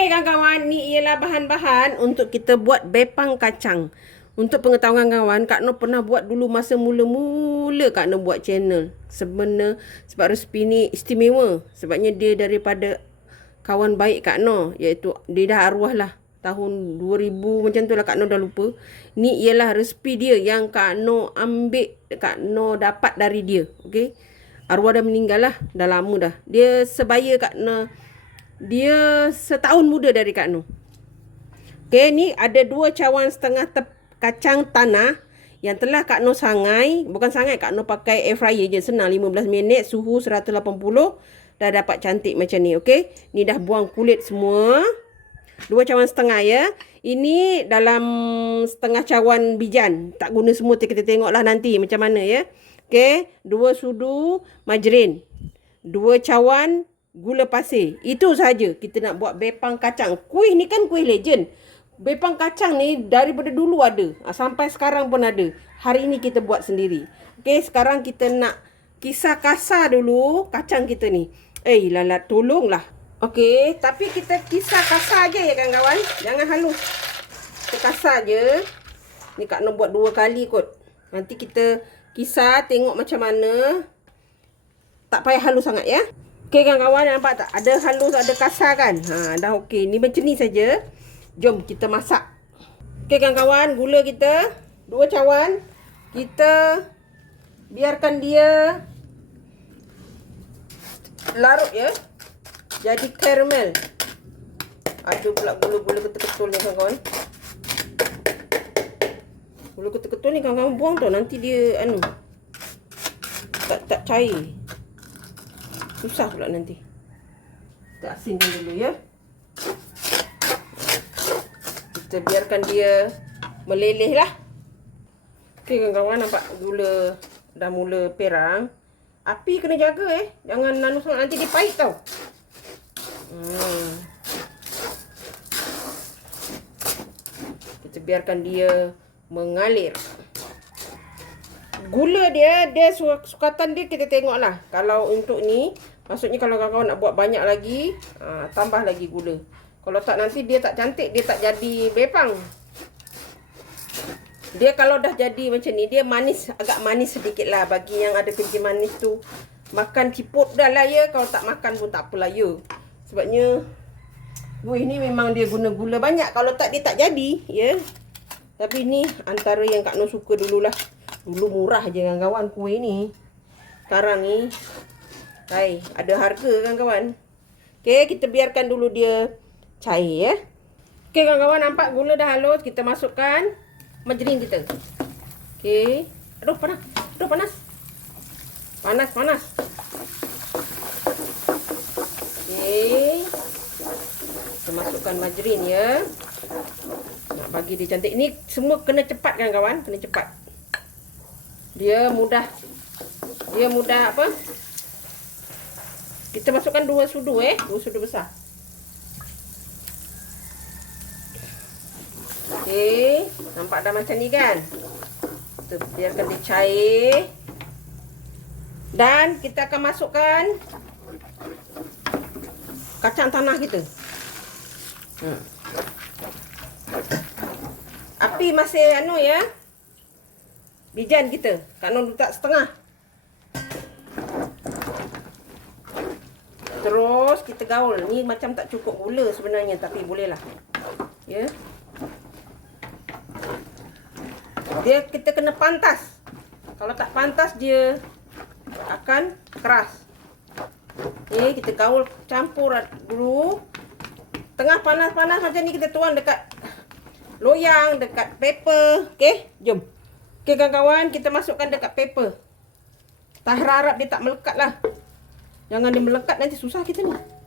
Okey kawan-kawan, ni ialah bahan-bahan untuk kita buat bepang kacang. Untuk pengetahuan kawan, Kak Noh pernah buat dulu masa mula-mula Kak Noh buat channel. Sebenarnya sebab resipi ni istimewa. Sebabnya dia daripada kawan baik Kak Noh. Iaitu dia dah arwah lah. Tahun 2000 macam tu lah Kak Noh dah lupa. Ni ialah resipi dia yang Kak Noh ambil, Kak Noh dapat dari dia. Okey. Arwah dah meninggal lah. Dah lama dah. Dia sebaya Kak Noh dia setahun muda dari Kak Noh. Okay, ni ada dua cawan setengah tep kacang tanah yang telah Kak Noh sangai. Bukan sangai, Kak Noh pakai air fryer je. Senang 15 minit, suhu 180. Dah dapat cantik macam ni, okay. Ni dah buang kulit semua. Dua cawan setengah ya. Ini dalam setengah cawan bijan. Tak guna semua, kita tengoklah nanti macam mana ya. Okay, dua sudu majrin. Dua cawan gula pasir. Itu saja kita nak buat bepang kacang. Kuih ni kan kuih legend. Bepang kacang ni daripada dulu ada. Ah, sampai sekarang pun ada. Hari ni kita buat sendiri. Okey, sekarang kita nak kisah kasar dulu kacang kita ni. Eh, lalat tolonglah. Okey, tapi kita kisah kasar je ya kawan-kawan. Jangan halus. Kita kasar je. Ni Kak Noh buat dua kali kot. Nanti kita kisah tengok macam mana. Tak payah halus sangat ya. Okey kawan-kawan nampak tak? Ada halus, ada kasar kan? Ha, dah okey. Ni macam ni saja. Jom kita masak. Okey kawan-kawan, gula kita dua cawan. Kita biarkan dia larut ya. Jadi caramel. Ada pula gula-gula ketul-ketul ni kawan-kawan. Gula ketul-ketul ni kawan-kawan buang tu. Nanti dia anu tak tak cair. Susah pula nanti. Kita asinkan dulu ya. Kita biarkan dia meleleh lah. Okey kawan-kawan nampak gula dah mula perang. Api kena jaga eh. Jangan nanu sangat nanti dia pahit tau. Hmm. Kita biarkan dia mengalir gula dia dia sukatan dia kita tengok lah kalau untuk ni maksudnya kalau kawan-kawan nak buat banyak lagi uh, tambah lagi gula. Kalau tak nanti dia tak cantik dia tak jadi bepang. Dia kalau dah jadi macam ni dia manis agak manis sedikit lah. Bagi yang ada kencing manis tu makan ciput dah lah ya. Kalau tak makan pun tak apalah ya. Sebabnya Wih ni memang dia guna gula banyak. Kalau tak dia tak jadi ya. Tapi ni antara yang Kak Noh suka dululah. Dulu murah je kawan-kawan kuih ni. Sekarang ni hai, ada harga kan kawan. Okey, kita biarkan dulu dia cair ya. Okey kawan-kawan nampak gula dah halus, kita masukkan margarin kita. Okey. Aduh panas. Aduh panas. Panas, panas. Okey. Kita masukkan margarin ya. Nak bagi dia cantik. Ni semua kena cepat kan kawan? Kena cepat dia mudah dia mudah apa kita masukkan dua sudu eh dua sudu besar okey nampak dah macam ni kan kita biarkan dia cair dan kita akan masukkan kacang tanah kita hmm. api masih anu ya bijan kita. Kak Non letak setengah. Terus kita gaul. Ni macam tak cukup gula sebenarnya tapi boleh lah. Ya. Dia kita kena pantas. Kalau tak pantas dia akan keras. Ni kita gaul campur dulu. Tengah panas-panas macam ni kita tuang dekat loyang, dekat paper. Okey, jom. Okey kawan-kawan, kita masukkan dekat paper. Tak harap dia tak melekat lah. Jangan dia melekat nanti susah kita ni.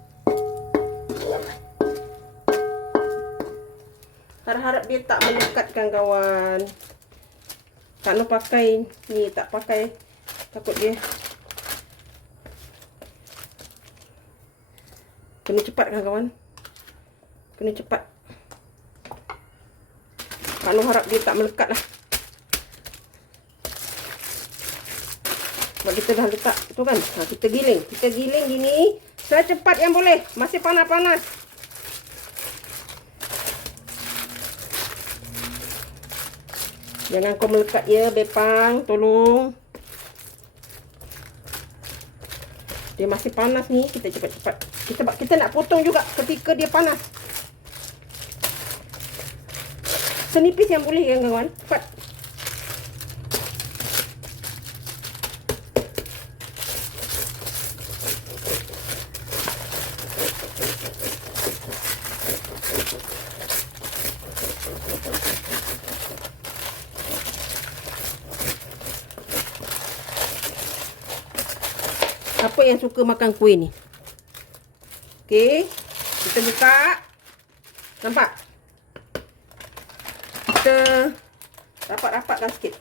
Harap-harap dia tak melekat kawan-kawan. Tak nak pakai ni, tak pakai. Takut dia. Kena cepat kawan-kawan. Kena cepat. Nak harap dia tak melekat lah. Sebab kita dah letak tu kan. Ha, kita giling. Kita giling gini. Secepat yang boleh. Masih panas-panas. Jangan kau melekat ya, Bepang. Tolong. Dia masih panas ni. Kita cepat-cepat. Kita kita nak potong juga ketika dia panas. Senipis yang boleh kan kawan? Cepat. Siapa yang suka makan kuih ni? Okey. Kita buka. Nampak? Kita rapat-rapatkan sikit.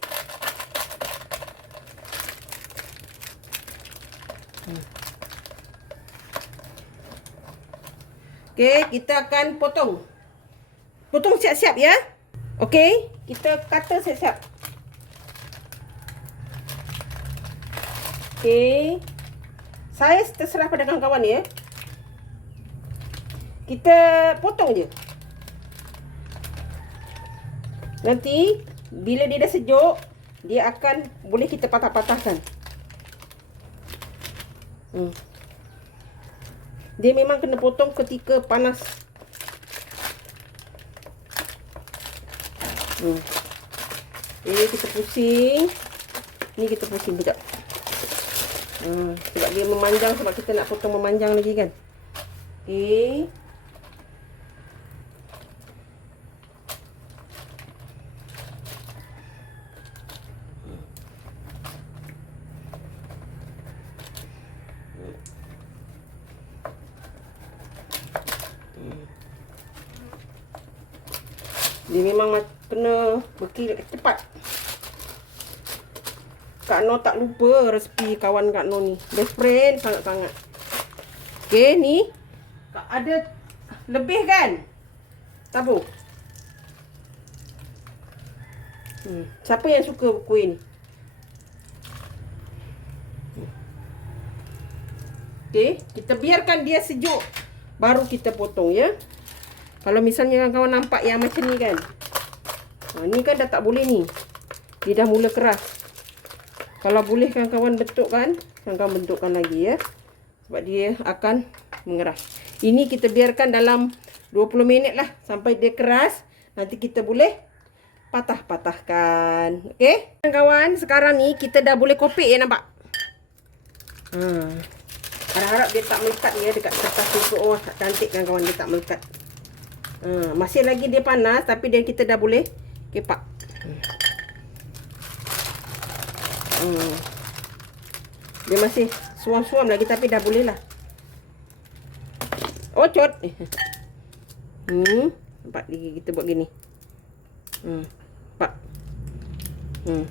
Okey, kita akan potong. Potong siap-siap ya. Okey, kita kata siap-siap. Okey. Saiz terserah pada kawan-kawan ya. Kita potong je. Nanti bila dia dah sejuk, dia akan boleh kita patah-patahkan. Hmm. Dia memang kena potong ketika panas. Hmm. Ini kita pusing. Ni kita pusing juga. Hmm, sebab dia memanjang sebab kita nak potong memanjang lagi kan. Okey. Dia memang kena berkilat cepat. Kak No tak lupa resepi kawan Kak No ni. Best friend sangat-sangat. Okay, ni. Ada lebih kan? Tabu. Hmm. Siapa yang suka kuih ni? Okay, kita biarkan dia sejuk. Baru kita potong ya. Kalau misalnya kawan nampak yang macam ni kan. Ha, ni kan dah tak boleh ni. Dia dah mula keras. Kalau boleh kawan-kawan bentukkan, kawan-kawan bentukkan lagi ya. Sebab dia akan mengeras. Ini kita biarkan dalam 20 minit lah sampai dia keras. Nanti kita boleh patah-patahkan. Okey? Kawan-kawan, sekarang ni kita dah boleh kopik ya nampak? Hmm. Harap-harap dia tak melekat ya dekat kertas tu. Oh, cantik kan kawan dia tak melekat. Hmm. Masih lagi dia panas tapi dia kita dah boleh kepak. Hmm. Hmm. Dia masih suam-suam lagi tapi dah boleh lah. Oh, cot. Hmm. Nampak lagi kita buat gini. Hmm. Nampak. Hmm.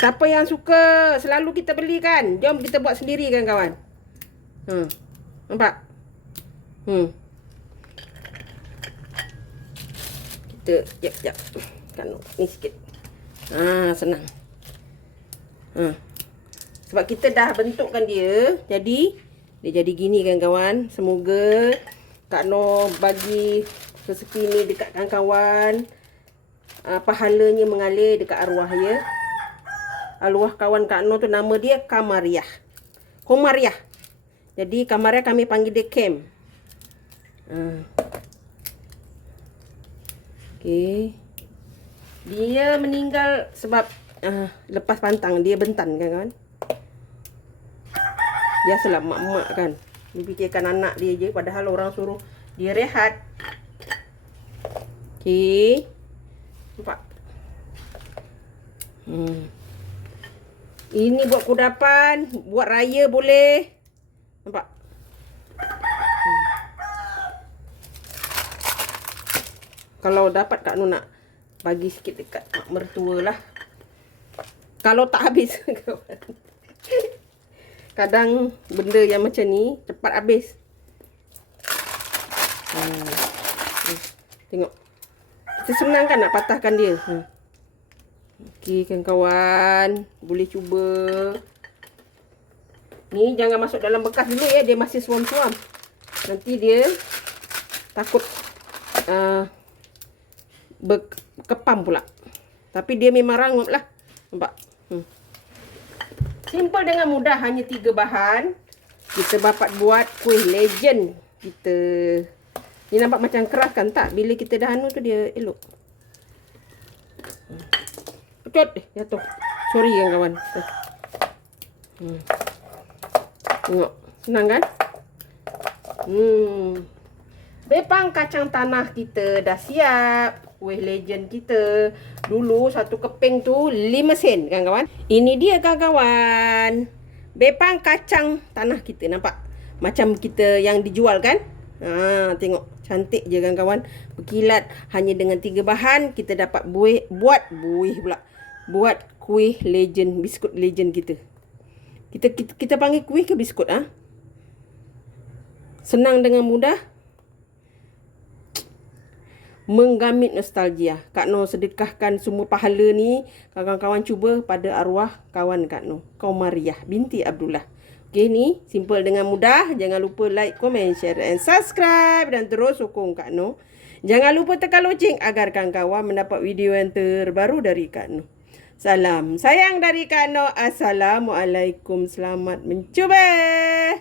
Siapa yang suka selalu kita beli kan? Jom kita buat sendiri kan kawan. Hmm. Nampak? Hmm. Kita, jap, jap. Kan, ni sikit. Ah, senang. Ha. Sebab kita dah bentukkan dia. Jadi, dia jadi gini kan kawan. Semoga Kak Noh bagi rezeki ni dekat kawan-kawan. Uh, pahalanya mengalir dekat arwah ya. Arwah kawan Kak Noh tu nama dia Kamariah. Komariah. Jadi Kamariah kami panggil dia Kem. Uh. Okay. Dia meninggal sebab uh, lepas pantang dia bentan kan kan biasalah mak-mak kan. Dia fikirkan anak dia je padahal orang suruh dia rehat. Okey nampak? Hmm. Ini buat kudapan buat raya boleh. Nampak? Hmm. kalau dapat Kak Nur nak bagi sikit dekat mak mertua lah kalau tak habis kadang benda yang macam ni cepat habis hmm. tengok kita senang kan nak patahkan dia hmm. Okey kan kawan boleh cuba ni jangan masuk dalam bekas dulu ya dia masih suam-suam nanti dia takut uh, berkepam pula Tapi dia memang rangup lah. Nampak? Hmm. Simple dengan mudah. Hanya tiga bahan. Kita dapat buat kuih legend. Kita... Ni nampak macam keras kan tak? Bila kita dah anu tu dia elok. Cut. Eh, jatuh. Sorry kan kawan. Hmm. Tengok. Senang kan? Hmm. Bepang kacang tanah kita dah siap. Kuih legend kita. Dulu satu keping tu 5 sen kan kawan. Ini dia kawan-kawan. Bepang kacang tanah kita nampak. Macam kita yang dijual kan. Ha, tengok cantik je kan kawan. Berkilat hanya dengan tiga bahan kita dapat buih, buat buih pula. Buat kuih legend, biskut legend kita. Kita kita, kita panggil kuih ke biskut ah? Ha? Senang dengan mudah. Menggamit nostalgia. Kak No sedekahkan semua pahala ni. Kawan-kawan cuba pada arwah kawan Kak No. Kau Mariah binti Abdullah. Okay ni simple dengan mudah. Jangan lupa like, comment, share and subscribe. Dan terus sokong Kak No. Jangan lupa tekan loceng agar kawan-kawan mendapat video yang terbaru dari Kak No. Salam sayang dari Kak No. Assalamualaikum. Selamat mencuba.